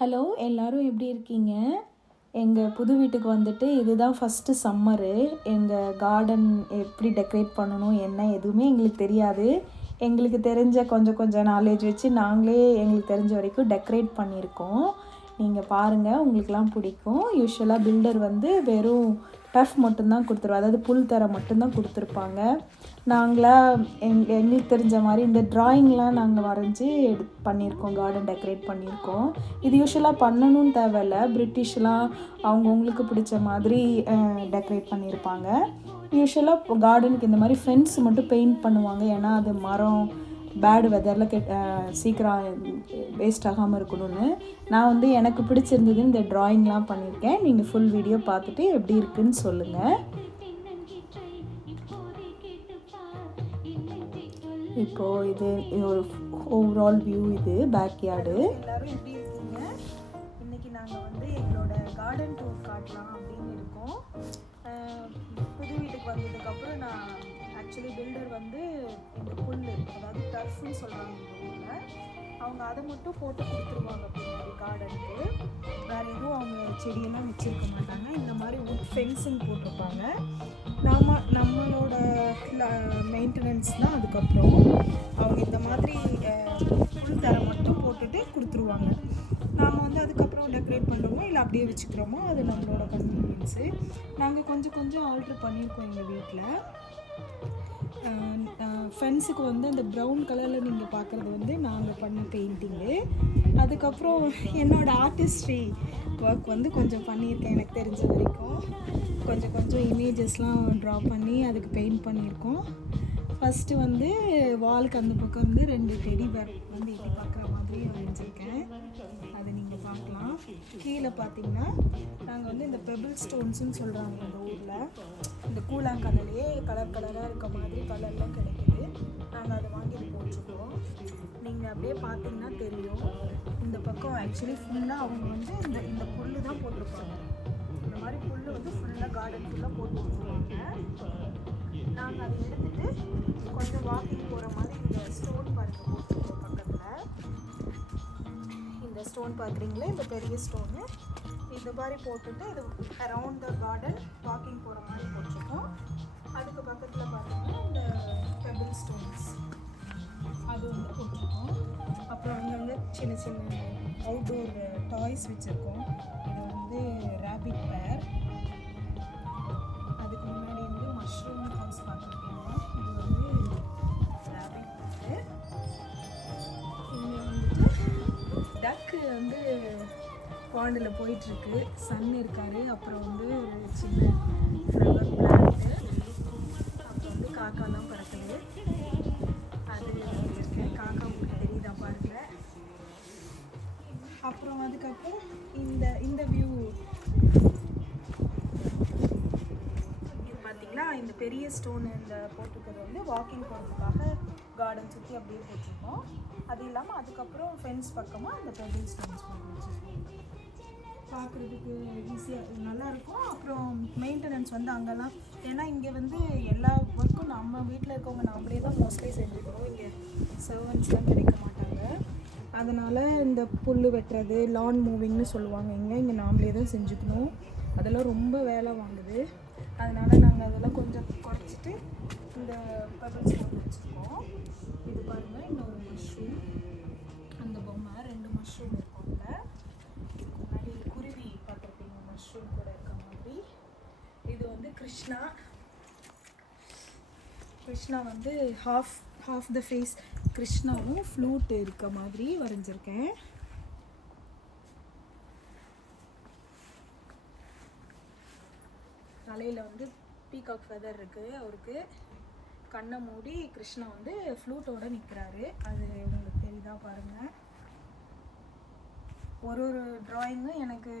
Hello எல்லோரும் எப்படி இருக்கீங்க? எங்கள் புது வீட்டுக்கு வந்துட்டு இதுதான் ஃபஸ்ட்டு சம்மரு. எங்கள் கார்டன் எப்படி டெக்கரேட் பண்ணணும் என்ன எதுவுமே எங்களுக்கு தெரியாது. எங்களுக்கு தெரிஞ்ச கொஞ்சம் கொஞ்சம் நாலேஜ் வச்சு நாங்களே எங்களுக்கு தெரிஞ்ச வரைக்கும் டெக்கரேட் பண்ணியிருக்கோம். நீங்கள் பாருங்கள், உங்களுக்கெலாம் பிடிக்கும். யூஷுவலாக பில்டர் வந்து வெறும் டர்ஃப் மட்டும்தான் கொடுத்துருவாங்க, அதாவது புல் தர மட்டும்தான் கொடுத்துருப்பாங்க. நாங்களாக எங்களுக்கு தெரிஞ்ச மாதிரி இந்த ட்ராயிங்லாம் நாங்கள் வரைஞ்சி பண்ணியிருக்கோம், கார்டன் டெக்கரேட் பண்ணியிருக்கோம். இது யூஷுவலாக பண்ணணும்னு தேவையில்ல, பிரிட்டிஷ்லாம் அவங்கவுங்களுக்கு பிடிச்ச மாதிரி டெக்கரேட் பண்ணியிருப்பாங்க. யூஷுவலாக கார்டனுக்கு இந்த மாதிரி ஃபென்ஸ் மட்டும் பெயிண்ட் பண்ணுவாங்க, ஏன்னா அது மரம் பேடு வெதரில் சீக்கிரம் வேஸ்ட் ஆகாமல் இருக்கணும்னு. நான் வந்து எனக்கு பிடிச்சிருந்தது இந்த ட்ராயிங்லாம் பண்ணியிருக்கேன். நீங்கள் ஃபுல் வீடியோ பார்த்துட்டு எப்படி இருக்குன்னு சொல்லுங்கள். இப்போது இது ஒரு ஓவரால் வியூ, இது பேக்யார்டு. எல்லோரும் எப்படி இருக்கீங்க? இன்றைக்கி நாங்கள் வந்து எங்களோட கார்டன் டூர் காட்டலாம் அப்படின்னு இருக்கோம். புது வீட்டுக்கு வந்ததுக்கப்புறம் நான் ஆக்சுவலி பில்டர் வந்து இந்த புல், அதாவது டர்ஃப்னு சொல்கிறாங்க இந்த ஊரில், அவங்க அதை மட்டும் போட்டு கொடுத்துருவாங்க பின்னாடி கார்டனுக்கு. வேறு எதுவும் அவங்க செடியெல்லாம் வச்சுருக்க மாட்டாங்க. இந்த மாதிரி வுட் ஃபென்சிங் போட்டிருப்பாங்க. நம்மளோட மெயின்டெனன்ஸ் தான். அதுக்கப்புறம் அவங்க இந்த மாதிரி புல் தர மட்டும் போட்டுட்டு கொடுத்துருவாங்க. நாம் வந்து அதுக்கப்புறம் டெக்கரேட் பண்ணுறோமோ இல்லை அப்படியே வச்சுக்கிறோமோ, அது நம்மளோட கன்வீனியன்ஸு. நாங்கள் கொஞ்சம் கொஞ்சம் ஆல்ட்ரு பண்ணியிருக்கோம் எங்கள் வீட்டில். ஃபென்ஸுக்கு வந்து அந்த ப்ரௌன் கலரில் நீங்கள் பார்க்குறது வந்து நாங்கள் பண்ண பெயிண்டிங்கு. அதுக்கப்புறம் என்னோடய ஆர்டிஸ்ட்ரி ஒர்க் வந்து கொஞ்சம் பண்ணியிருக்கேன். எனக்கு தெரிஞ்ச வரைக்கும் கொஞ்சம் கொஞ்சம் இமேஜஸ்லாம் ட்ரா பண்ணி அதுக்கு பெயிண்ட் பண்ணியிருக்கோம். ஃபஸ்ட்டு வந்து வாலுக்கு அந்த பக்கம் வந்து 2 டெடி பேர் வந்து எட்டி பார்க்குற மாதிரி வரைஞ்சிருக்கேன். அதை நீங்கள் பார்க்கலாம். கீழே பார்த்தீங்கன்னா நாங்கள் வந்து இந்த பெபிள் ஸ்டோன்ஸுன்னு சொல்கிறாங்க இந்த ஊரில். இந்த கூழாங்கல்லையே கலர் கலராக இருக்க மாதிரி கலர்லாம் கிடைக்குது. நாங்கள் அதை வாங்கி போட்டுருக்கோம். நீங்கள் அப்படியே பார்த்தீங்கன்னா தெரியும். இந்த பக்கம் ஆக்சுவலி ஃபுல்லாக அவங்க வந்து இந்த புல் தான் போட்டிருப்பாங்க. இந்த மாதிரி புல் வந்து ஃபுல்லாக கார்டன் ஃபுல்லாக போட்டு வச்சுருவாங்க. நாங்கள் அதை எடுத்துகிட்டு கொஞ்சம் வாக்கிங் போகிற மாதிரி இந்த ஸ்டோன் பார்க்க போட்டுருக்கோம் பக்கத்தில். இந்த ஸ்டோன் பார்க்குறீங்களே, இந்த பெரிய ஸ்டோனு, இந்த மாதிரி போட்டுட்டு இது அரவுண்ட் த கார்டன் வாக்கிங் போகிற மாதிரி போட்டிருக்கோம். அதுக்கு பக்கத்தில் பார்த்தீங்கன்னா இந்த பெபிள் ஸ்டோன்ஸ் அது வந்து போட்டிருக்கோம். அப்புறம் அங்கே வந்து சின்ன சின்ன அவுட்டோர் டாய்ஸ் வச்சுருக்கோம். இது வந்து ரேபிட் பேர். அதுக்கு முன்னாடி வந்து மஷ்ரூம் ஹவுஸ் பார்த்துருக்கீங்க. இது வந்து ரேபிட் பேர். இங்கே வந்துட்டு டக்கு வந்து பாண்டில் போயிட்டுருக்கு. சன் இருக்கார். அப்புறம் வந்து ஒரு சின்ன ஃப்ளவர் பிளான்ட்டு. அப்புறம் வந்து காக்காலாம் பறக்குது. அது இருக்கேன். காக்கா உங்களுக்கு தெரியுதா பாருங்க. அப்புறம் அதுக்கப்புறம் இந்த வியூ இது பார்த்தீங்கன்னா, இந்த பெரிய ஸ்டோன் இந்த போட்டுக்கிறது வந்து வாக்கிங் போகிறதுக்காக கார்டன் சுற்றி அப்படியே போட்டிருக்கோம். அது இல்லாமல் அதுக்கப்புறம் ஃபென்ஸ் பக்கமாக இந்த பெபிள் ஸ்டோன்ஸ் போட்டு வச்சுருக்கோம். பார்க்குறதுக்கு ஈஸியாக நல்லாயிருக்கும். அப்புறம் மெயின்டெனன்ஸ் வந்து அங்கெல்லாம், ஏன்னா இங்கே வந்து எல்லா ஒர்க்கும் நம்ம வீட்டில் இருக்கவங்க நாமளே தான் மோஸ்ட்லி செஞ்சுக்கணும். இங்கே சர்வன்ட்ஸ்லாம் கிடைக்க மாட்டாங்க. அதனால் இந்த புல் வெட்டுறது, லான் மூவிங்னு சொல்லுவாங்க, இங்கே நாமளே தான் செஞ்சுக்கணும். அதெல்லாம் ரொம்ப வேலை வாங்குது. அதனால் நாங்கள் அதெல்லாம் கொஞ்சம் குறைச்சிட்டு இந்த பெபிள்ஸ் போட்டு வச்சுருக்கோம். இது பாருங்கள், இன்னொரு மஷ்ரூம், அந்த பொம்மை 2 மஷ்ரூம் இருக்கும்ல. இதுக்கு முன்னாடி குருவி பார்த்துருப்பீங்க, மஷ்ரூம் கூட இருக்க மாதிரி. இது வந்து கிருஷ்ணா வந்து ஹாஃப் த ஃபேஸ் கிருஷ்ணாவும் ஃப்ளூட் இருக்க மாதிரி வரைஞ்சிருக்கேன். தலையில் வந்து பீகாக் ஃபெதர் இருக்குது. அவருக்கு கண்ணை மூடி கிருஷ்ணா வந்து ஃப்ளூட்டோடு நிற்கிறாரு. அது உங்களுக்கு தெரியுதா பாருங்கள். ஒரு ட்ராயிங்கும் எனக்கு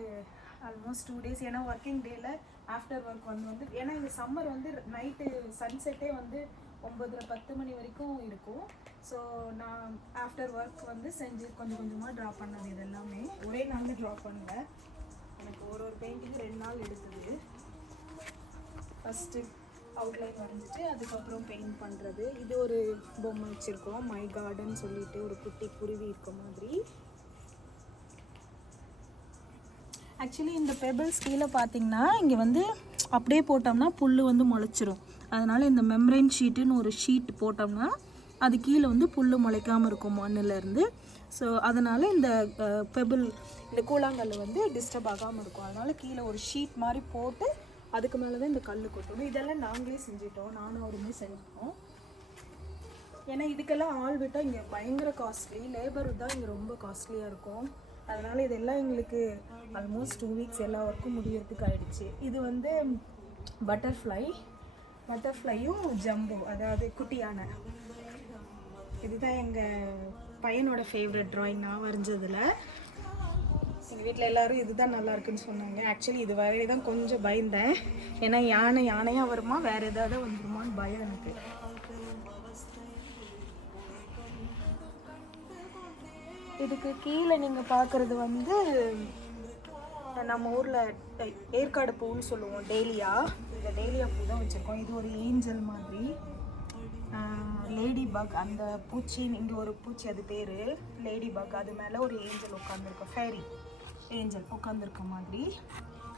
ஆல்மோஸ்ட் 2 days, ஏன்னா ஒர்க்கிங் டேயில் ஆஃப்டர் ஒர்க் வந்து ஏன்னா இந்த சம்மர் வந்து நைட்டு சன்செட்டே வந்து 9-10 மணி வரைக்கும் இருக்கும். ஸோ நான் ஆஃப்டர் ஒர்க் வந்து செஞ்சு கொஞ்சம் கொஞ்சமாக ட்ரா பண்ணது. இது எல்லாமே ஒரே நாளில் ட்ரா பண்ணல. எனக்கு ஒரு பெயிண்டிங்கு 2 நாள் எடுத்தது. ஃபஸ்ட்டு அவுட்லைன் வரைஞ்சிட்டு அதுக்கப்புறம் பெயிண்ட் பண்ணுறது. இது ஒரு பொம்மை வச்சுருக்கோம், மை கார்டன் சொல்லிட்டு, ஒரு குட்டி குருவி இருக்க மாதிரி. ஆக்சுவலி இந்த பெபிள்ஸ் கீழே பார்த்தீங்கன்னா இங்கே வந்து அப்படியே போட்டோம்னா புல் வந்து முளைச்சிரும். அதனால் இந்த மெம்ப்ரெயின் ஷீட்டுன்னு ஒரு ஷீட் போட்டோம்னா அது கீழே வந்து புல் முளைக்காமல் இருக்கும் மண்ணிலேருந்து. ஸோ அதனால் இந்த பெபிள் இந்த கூழாங்கல் வந்து டிஸ்டர்ப் ஆகாமல் இருக்கும். அதனால் கீழே ஒரு ஷீட் மாதிரி போட்டு அதுக்கு மேலே தான் இந்த கல் கொட்டணும். இதெல்லாம் நாங்களே செஞ்சிட்டோம், நானும் அவருமே செஞ்சிட்டோம். ஏன்னா இதுக்கெல்லாம் ஆள் விட்டால் இங்கே பயங்கர காஸ்ட்லி, லேபர் தான் இங்கே ரொம்ப காஸ்ட்லியாக இருக்கும். அதனால் இதெல்லாம் எங்களுக்கு ஆல்மோஸ்ட் 2 வீக்ஸ் எல்லா ஒர்க்கும் முடியறதுக்கு ஆயிடுச்சு. இது வந்து பட்டர்ஃப்ளையும் ஜம்போ, அதாவது குட்டியான. இதுதான் எங்கள் பையனோட ஃபேவரட் ட்ராயிங் நான் வரைஞ்சதில். எங்கள் வீட்டில் எல்லோரும் இதுதான் நல்லா இருக்குன்னு சொன்னாங்க. ஆக்சுவலி இது வரைய தான் கொஞ்சம் பயந்தேன். ஏன்னா யானையாக வருமா வேறு ஏதாவது வந்துருமான்னு பயம் எனக்கு. இதுக்கு கீழே நீங்கள் பார்க்குறது வந்து நம்ம ஊரில் ஏற்காடு பூன்னு சொல்லுவோம், டேலியா. இந்த டேலியா பூ தான் வச்சுருக்கோம். இது ஒரு ஏஞ்சல் மாதிரி, லேடி பக். அந்த பூச்சி, இங்கே ஒரு பூச்சி அது பேர் லேடி பக். அது மேலே ஒரு ஏஞ்சல் உட்காந்துருக்கோம், ஃபேரி ஏஞ்சல் உட்காந்துருக்க மாதிரி.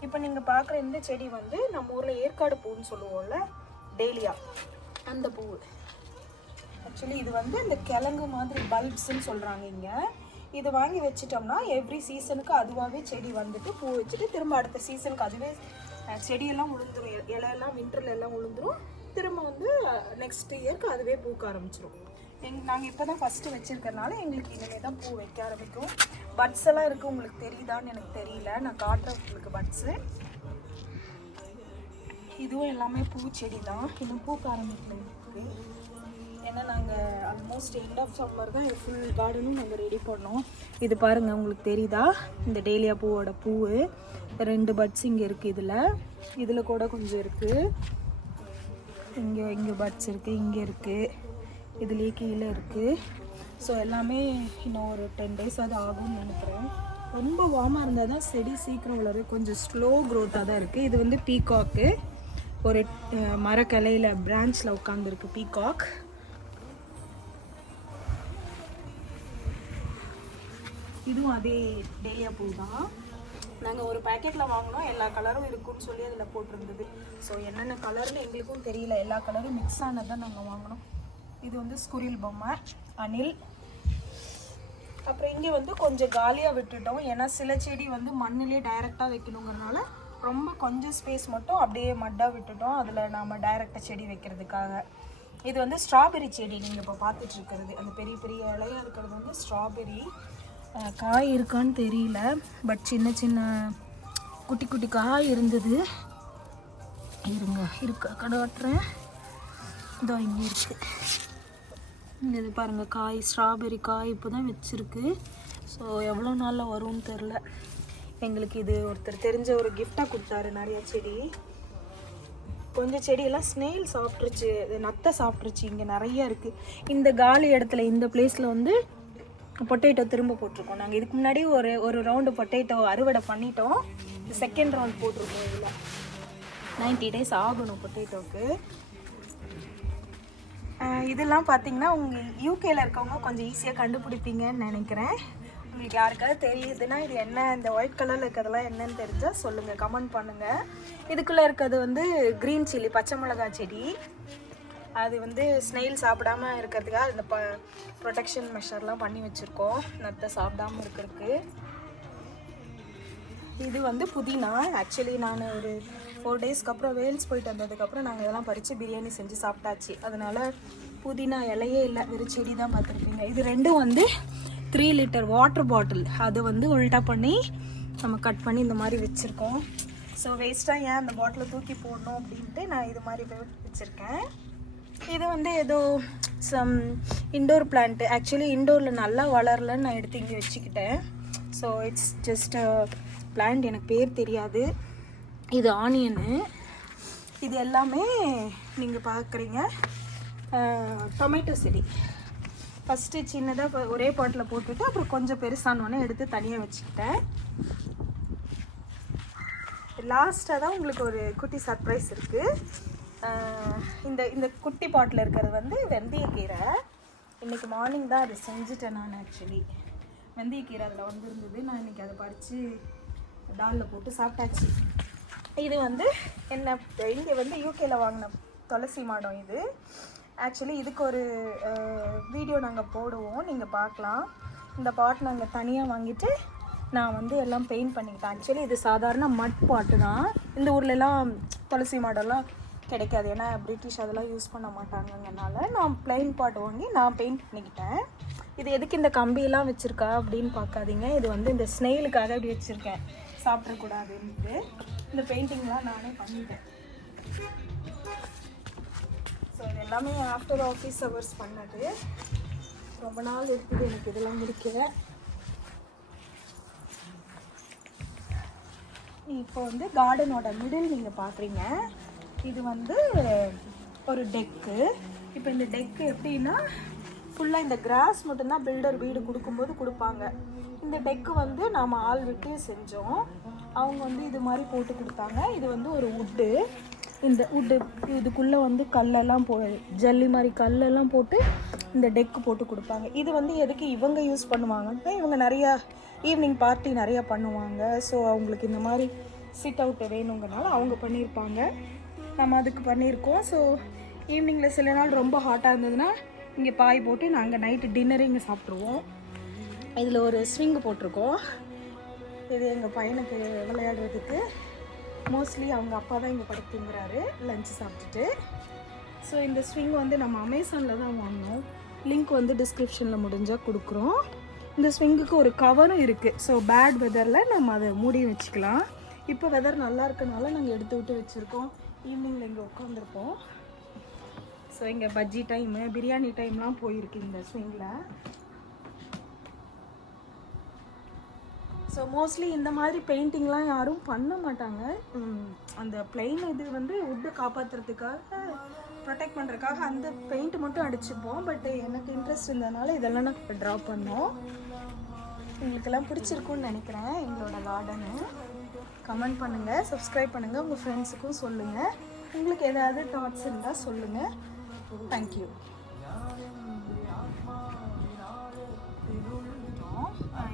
இப்போ நீங்கள் பார்க்குற இந்த செடி வந்து நம்ம ஊரில் ஏற்காடு பூன்னு சொல்லுவோம்ல, டேலியா, அந்த பூ. ஆக்சுவலி இது வந்து இந்த கிழங்கு மாதிரி பல்ப்ஸ்ன்னு சொல்கிறாங்க இங்கே. இது வாங்கி வச்சிட்டோம்னா எவ்ரி சீசனுக்கு அதுவாகவே செடி வந்துட்டு பூ வச்சுட்டு திரும்ப அடுத்த சீசனுக்கு அதுவே செடியெல்லாம் உளுந்துடும், இலையெல்லாம் வின்டரில் எல்லாம் உளுந்துடும். திரும்ப வந்து நெக்ஸ்ட் இயருக்கு அதுவே பூக்க ஆரம்பிச்சிடும். நாங்கள் இப்போ தான் ஃபஸ்ட்டு வச்சுருக்கறனால எங்களுக்கு இனிமேல் தான் பூ வைக்க ஆரம்பிக்கும். பட்ஸ் எல்லாம் இருக்குது, உங்களுக்கு தெரியுதான்னு எனக்கு தெரியல, நான் காட்டுறேன் உங்களுக்கு பட்ஸு. இதுவும் எல்லாமே பூச்செடி தான், இன்னும் பூக்க ஆரம்பிக்கல இருக்குது. ஏன்னா நாங்கள் ஆல்மோஸ்ட் எண்ட் ஆஃப் சம்மர் தான் ஃபுல் கார்டனும் நாங்கள் ரெடி பண்ணோம். இது பாருங்கள், உங்களுக்கு தெரியுதா இந்த டேலியா பூவோட பூ 2 பட்ஸ் இங்கே இருக்குது. இதில் கூட கொஞ்சம் இருக்குது. இங்கே பட்ஸ் இருக்குது, இங்கே இருக்குது, இதுலேயே கீழே இருக்குது. ஸோ எல்லாமே இன்னும் ஒரு 10 days அது ஆகும்னு நினைக்கிறேன். ரொம்ப வார்மாக இருந்தால் தான் செடி சீக்கிரம் வளரும், கொஞ்சம் ஸ்லோ க்ரோத்தாக தான் இருக்குது. இது வந்து பீகாக்கு, ஒரு மரக்கிளையில் பிரான்ச்சில் உட்காந்துருக்கு பீகாக். இதுவும் அதே டேலியா பூ தான். நாங்கள் ஒரு பேக்கெட்டில் வாங்கினோம், எல்லா கலரும் இருக்குன்னு சொல்லி அதில் போட்டிருந்தது. ஸோ என்னென்ன கலர்னு எங்களுக்கும் தெரியல, எல்லா கலரும் மிக்ஸ் ஆனது தான் நாங்கள் வாங்கினோம். இது வந்து ஸ்குரில் பொம்மை, அணில். அப்புறம் இங்கே வந்து கொஞ்சம் காலியாக விட்டுட்டோம், ஏன்னா சில செடி வந்து மண்ணிலே டைரெக்டாக வைக்கணுங்கிறதுனால ரொம்ப கொஞ்சம் ஸ்பேஸ் மட்டும் அப்படியே மட்டாக விட்டுட்டோம், அதில் நாம் டைரெக்டாக செடி வைக்கிறதுக்காக. இது வந்து ஸ்ட்ராபெரி செடி, நீங்கள் இப்போ பார்த்துட்ருக்கிறது அந்த பெரிய பெரிய இலையாக இருக்கிறது வந்து ஸ்ட்ராபெரி. காய் இருக்கான்னு தெரியல, பட் சின்ன சின்ன குட்டி குட்டி காய் இருந்தது. இருக்க காட்டுறேன், இதோ இங்கே இருக்குது. இது பாருங்கள் காய், ஸ்ட்ராபெரி காய் இப்போ தான் வச்சுருக்கு. ஸோ எவ்வளோ நாளில் வரும்னு தெரில. எங்களுக்கு இது ஒருத்தர் தெரிஞ்ச ஒரு கிஃப்டாக கொடுத்தாரு நிறையா செடி. கொஞ்சம் செடியெல்லாம் ஸ்னெயில் சாப்பிட்ருச்சு, நத்தை சாப்பிட்ருச்சு. இங்கே நிறையா இருக்குது. இந்த காலி இடத்துல இந்த பிளேஸில் வந்து பொட்டேட்டோ திரும்ப போட்டிருக்கோம். நாங்கள் இதுக்கு முன்னாடி ஒரு ரவுண்டு பொட்டேட்டோ அறுவடை பண்ணிட்டோம். செகண்ட் ரவுண்ட் போட்டிருக்கோம். இதில் 90 days ஆகணும் பொட்டேட்டோவுக்கு. இதெல்லாம் பார்த்தீங்கன்னா உங்கள் யூகேயில் இருக்கவங்க கொஞ்சம் ஈஸியாக கண்டுபிடிப்பீங்கன்னு நினைக்கிறேன். உங்களுக்கு யாருக்காவது தெரியுதுன்னா இது என்ன, இந்த ஒயிட் கலரில் இருக்கிறதெல்லாம் என்னன்னு தெரிஞ்சால் சொல்லுங்கள், கமெண்ட் பண்ணுங்கள். இதுக்குள்ளே இருக்கிறது வந்து க்ரீன் சில்லி, பச்சை மிளகாய் செடி. அது வந்து ஸ்னெயில் சாப்பிடாமல் இருக்கிறதுக்காக இந்த ப்ரொடெக்ஷன் மெஷர்லாம் பண்ணி வச்சுருக்கோம், நத்தை சாப்பிடாமல் இருக்கிறதுக்கு. இது வந்து புதினா. ஆக்சுவலி நான் ஒரு 4 daysக்கு அப்புறம் வேல்ஸ் போயிட்டு வந்ததுக்கப்புறம் நாங்கள் இதெல்லாம் பறித்து பிரியாணி செஞ்சு சாப்பிட்டாச்சு. அதனால் புதினா இலையே இல்லை, வெறும் செடி தான் பார்த்துருப்பீங்க. இது ரெண்டும் வந்து 3 liter வாட்டர் பாட்டில், அதை வந்து உல்ட்டா பண்ணி நம்ம கட் பண்ணி இந்த மாதிரி வச்சுருக்கோம். ஸோ வேஸ்ட்டாக ஏன் அந்த பாட்டிலை தூக்கி போடணும் அப்படின்ட்டு நான் இது மாதிரி வச்சுருக்கேன். இது வந்து ஏதோ சம் இண்டோர் பிளான்ட்டு. ஆக்சுவலி இண்டோரில் நல்லா வளரலன்னு நான் எடுத்து இங்கே வச்சுக்கிட்டேன். ஸோ இட்ஸ் ஜஸ்ட் பிளான்ட், எனக்கு பேர் தெரியாது. இது ஆனியனு. இது எல்லாமே நீங்கள் பார்க்குறீங்க டொமேட்டோ செடி. ஃபஸ்ட்டு சின்னதாக ஒரே பாட்டில் போட்டுவிட்டு அப்புறம் கொஞ்சம் பெருசானோடனே எடுத்து தனியாக வச்சுக்கிட்டேன். லாஸ்ட்டாக தான் உங்களுக்கு ஒரு குட்டி சர்ப்ரைஸ் இருக்குது. இந்த குட்டி பாட்டில் இருக்கிறது வந்து வெந்தயக்கீரை. இன்றைக்கி மார்னிங் தான் அதை செஞ்சுட்டேன் நான். ஆக்சுவலி வெந்தயக்கீரை அதில் வந்துருந்தது, நான் இன்றைக்கி அதை பறித்து டாலில் போட்டு சாப்பிட்டாச்சு. இது வந்து என்ன இங்கே வந்து யூகேயில் வாங்கின துளசி மாடம். இது ஆக்சுவலி இதுக்கு ஒரு வீடியோ நாங்கள் போடுவோம், நீங்கள் பார்க்கலாம். இந்த பாட் நாங்கள் தனியாக வாங்கிட்டு நான் வந்து எல்லாம் பெயிண்ட் பண்ணிக்கிட்டேன். ஆக்சுவலி இது சாதாரண மட் பாட்டு தான். இந்த ஊர்லெலாம் துளசி மாடெல்லாம் கிடைக்காது, ஏன்னா பிரிட்டிஷ் அதெல்லாம் யூஸ் பண்ண மாட்டாங்கங்கனால நான் பிளைன் பாட் வாங்கி நான் பெயிண்ட் பண்ணிக்கிட்டேன். இது எதுக்கு இந்த கம்பியெல்லாம் வச்சுருக்கா அப்படின்னு பார்க்காதீங்க. இது வந்து இந்த ஸ்னெயிலுக்காக இப்படி வச்சுருக்கேன், சாப்பிட்றக்கூடாதுன்ட்டு. இந்த பெயிண்டிங்லாம் நானே பண்ணிட்டேன். ஸோ இது எல்லாமே ஆஃப்டர் ஆஃபீஸ் ஹவர்ஸ் பண்ணது. ரொம்ப நாள் இருக்குது எனக்கு இதெல்லாம் முடிக்கல. இப்போ வந்து கார்டனோட மிடில் நீங்கள் பார்க்குறீங்க. இது வந்து ஒரு டெக்கு. இப்போ இந்த டெக்கு எப்படின்னா ஃபுல்லாக இந்த கிராஸ் மட்டும்தான் பில்டர் வீடு கொடுக்கும்போது கொடுப்பாங்க. இந்த டெக்கு வந்து நாம் ஆள் விட்டு செஞ்சோம். அவங்க வந்து இது மாதிரி போட்டு கொடுத்தாங்க. இது வந்து ஒரு வுட்டு. இந்த வுட்டு இதுக்குள்ளே வந்து கல்லெல்லாம் ஜல்லி மாதிரி கல்லெல்லாம் போட்டு இந்த டெக்கு போட்டு கொடுப்பாங்க. இது வந்து எதுக்கு இவங்க யூஸ் பண்ணுவாங்கன்னா, இவங்க நிறையா ஈவினிங் பார்ட்டி நிறையா பண்ணுவாங்க. ஸோ அவங்களுக்கு இந்த மாதிரி சிட் அவுட் வேணுங்கிறனால அவங்க பண்ணியிருப்பாங்க. நம்ம அதுக்கு பண்ணியிருக்கோம். ஸோ ஈவினிங்கில் சில நாள் ரொம்ப ஹாட்டாக இருந்ததுன்னா இங்கே பாய் போட்டு நாங்கள் நைட்டு டின்னரு இங்கே சாப்பிட்ருவோம். இதில் ஒரு ஸ்விங்கு போட்டிருக்கோம். இது எங்கள் பையனுக்கு விளையாடுறதுக்கு. மோஸ்ட்லி அவங்க அப்பா தான் இங்கே படுத்துங்கிறாரு லஞ்சு சாப்பிட்டுட்டு. ஸோ இந்த ஸ்விங் வந்து நம்ம அமேசானில் தான் வாங்கினோம். லிங்க் வந்து டிஸ்கிரிப்ஷனில் முடிஞ்சால் கொடுக்குறோம். இந்த ஸ்விங்குக்கு ஒரு கவரும் இருக்குது. ஸோ பேட் வெதரில் நம்ம அதை மூடி வச்சுக்கலாம். இப்போ வெதர் நல்லா இருக்கனால நாங்கள் எடுத்து விட்டு வச்சுருக்கோம். ஈவினிங்கில் இங்கே உட்காந்துருப்போம். ஸோ இங்கே பஜ்ஜி டைமு பிரியாணி டைம்லாம் போயிருக்கு இந்த ஸ்விங்கில். ஸோ மோஸ்ட்லி இந்த மாதிரி பெயிண்டிங்லாம் யாரும் பண்ண மாட்டாங்க. அந்த பிளெயின் இது வந்து வுட்டை காப்பாற்றுறதுக்காக ப்ரொடெக்ட் பண்ணுறதுக்காக அந்த பெயிண்ட் மட்டும் அடிச்சுப்போம். பட் எனக்கு இன்ட்ரெஸ்ட் இருந்ததுனால இதெல்லாம் நான் ட்ரா பண்ணோம். உங்களுக்கெல்லாம் பிடிச்சிருக்குன்னு நினைக்கிறேன் எங்களோட கார்டனு. கமெண்ட் பண்ணுங்கள், சப்ஸ்கிரைப் பண்ணுங்கள், உங்கள் ஃப்ரெண்ட்ஸுக்கும் சொல்லுங்கள். உங்களுக்கு ஏதாவது தாட்ஸ் இருந்தால் சொல்லுங்கள். தேங்க்யூ.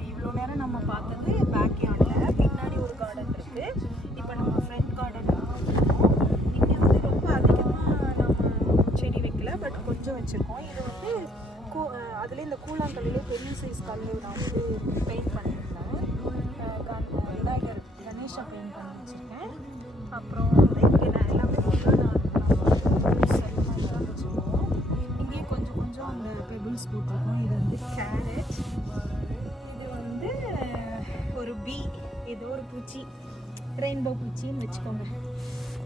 இவ்வளோ நேரம் நம்ம பார்த்தது பேக் யார்டில். பின்னாடி ஒரு கார்டன் இருக்குது. இப்போ நம்ம ஃப்ரண்ட் கார்டன் பார்த்துருக்கோம். இங்கே வந்து ரொம்ப அதிகமாக நம்ம செடி வைக்கல, பட் கொஞ்சம் வச்சுருக்கோம். இது வந்து அதுலேயே இந்த கூழாங்கல்லே பெரிய சைஸ் கல் நான் வந்து பெயிண்ட் பண்ணியிருக்கேன். விநாயகர் கணேஷா பெயிண்ட் பண்ணி வச்சுருக்கேன். அப்புறம் வந்து இங்கே நான் எல்லாமே வச்சுருக்கோம். இங்கேயே கொஞ்சம் கொஞ்சம் அந்த பெபிள்ஸ் போட்டிருக்கோம். இது வந்து கேரட். ஒரு பீ, ஏதோ ஒரு பூச்சி, ரெயின்போ பூச்சின்னு வச்சுக்கோங்க.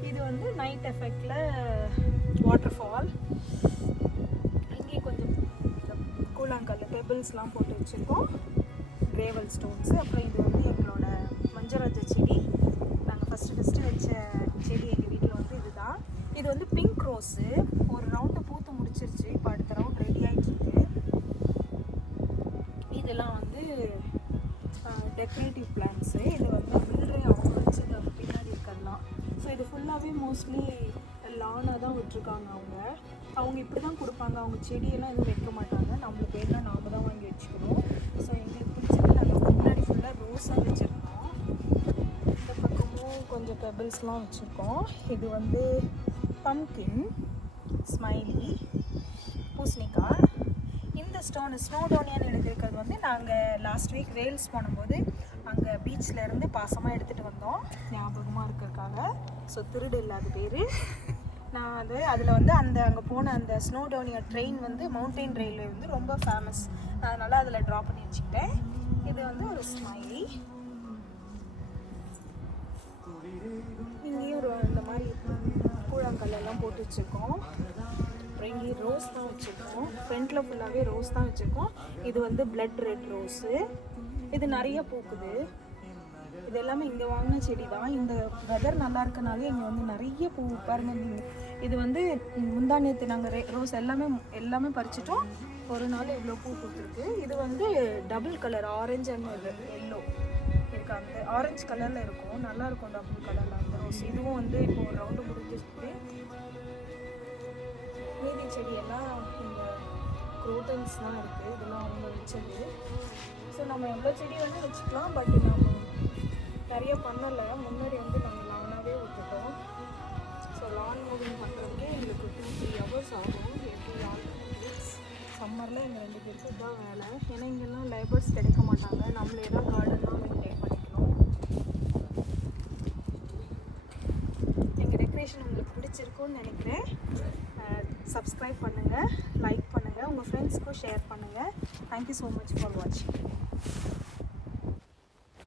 இது வந்து நைட் எஃபெக்டில் வாட்டர் ஃபால். இங்கே கொஞ்சம் கூழாங்கல் பெபிள்ஸ்லாம் போட்டு வச்சுருக்கோம், கிரேவல் ஸ்டோன்ஸு. அப்புறம் இது வந்து எங்களோட மஞ்சராஜ செடி. நாங்கள் ஃபஸ்ட்டு வச்ச செடி எங்கள் வீட்டில் வந்து இதுதான். இது வந்து பிங்க் ரோஸு. ஒரு ரவுண்டு பூத்து முடிச்சிருச்சு. இப்போ அடுத்த ரவுண்ட் ரெடி ஆகிட்டுருக்கு. இதெல்லாம் வந்து டெக்கரேட்டிவ் பிளான்ட்ஸு. இது வந்து பில்டரே அவங்க வச்சு பின்னாடி இருக்கலாம். ஸோ இது ஃபுல்லாகவே மோஸ்ட்லி லானாக தான் விட்டுருக்காங்க. அவங்க இப்படி தான் கொடுப்பாங்க. அவங்க செடியெல்லாம் எதுவும் வைக்க மாட்டாங்க. நம்மளுக்கு வேணால் நாம் தான் வாங்கி வச்சுக்கணும். ஸோ எங்களுக்கு பிடிச்சது நாங்கள் முன்னாடி ஃபுல்லாக ரோஸாக வச்சுருக்கோம். இந்த பக்கமும் கொஞ்சம் பெபிள்ஸ்லாம் வச்சுருக்கோம். இது வந்து பம்கின், ஸ்மைலி, பூசணிக்காய். இந்த ஸ்னோடோனியான்னு எழுதியிருக்கிறது வந்து நாங்கள் லாஸ்ட் வீக் வேல்ஸ் போனும்போது அங்கே பீச்சில் இருந்து பாசமாக எடுத்துகிட்டு வந்தோம், ஞாபகமாக இருக்கிறதுக்காக. ஸோ திருடு இல்லாத பேர். நான் அதில் வந்து அங்கே போன அந்த ஸ்னோடோனியா ட்ரெயின் வந்து மவுண்டெயின் ரயில்வே வந்து ரொம்ப ஃபேமஸ். அதனால் அதில் ட்ரா பண்ணி வச்சுக்கிட்டேன். இது வந்து ஒரு ஸ்மைலி. இங்கேயும் இந்த மாதிரி கூழாங்கல்லாம் போட்டு வச்சுருக்கோம். அப்புறம் இங்கே ரோஸ் தான் வச்சுருக்கோம். ஃப்ரண்ட்டில் ஃபுல்லாகவே ரோஸ் தான் வச்சுருக்கோம். இது வந்து பிளட் ரெட் ரோஸு. இது நிறைய பூக்குது. இது எல்லாமே இங்கே வாங்கின செடி தான். இந்த வெதர் நல்லா இருக்கனாலே இங்கே வந்து நிறைய பூ பாருங்க. இது வந்து முந்தா நேற்று நாங்கள் ரோஸ் எல்லாமே பறிச்சிட்டோம். ஒரு நாள் இவ்வளோ பூ கொடுத்துருக்கு. இது வந்து double colour orange and yellow இருக்கு. அந்த ஆரஞ்சு கலரில் இருக்கும், நல்லாயிருக்கும் டபுள் கலரில் அந்த ரோஸ். இதுவும் வந்து இப்போ ஒரு ரவுண்டு முடிஞ்சிருக்கு. மீதி செடியெல்லாம் இந்த குரோட்டன்ஸ்லாம் இருக்குது. இதெல்லாம் அவங்க வச்சது. ஸோ நம்ம எவ்வளோ செடி வந்து வச்சுக்கலாம். பட் நம்ம நிறைய பண்ணலை. முன்னாடி வந்து நாங்கள் லானாகவே விட்டுட்டோம். ஸோ லான் மூவிங் பண்ணுறதுக்கே எங்களுக்கு 2-3 ஹவர்ஸ் ஆகும். எப்படி ஆல்டர்னேட்டிவ்ஸ் சம்மரில் எங்கள் 2 பேருக்கு தான் வேலை. ஏன்னா இங்கெல்லாம் லேபர்ஸ் கிடைக்க மாட்டாங்க. நம்மளே தான் கார்டன்லாம் மெயின்டைன் பண்ணிக்கணும். எங்கள் டெக்கரேஷன் உங்களுக்கு பிடிச்சிருக்குன்னு நினைக்கிறேன். சப்ஸ்கிரைப் பண்ணுங்கள், லைக் பண்ணுங்கள், உங்கள் ஃப்ரெண்ட்ஸ்க்கும் ஷேர் பண்ணுங்கள். தேங்க்யூ ஸோ மச் ஃபார் வாட்சிங்.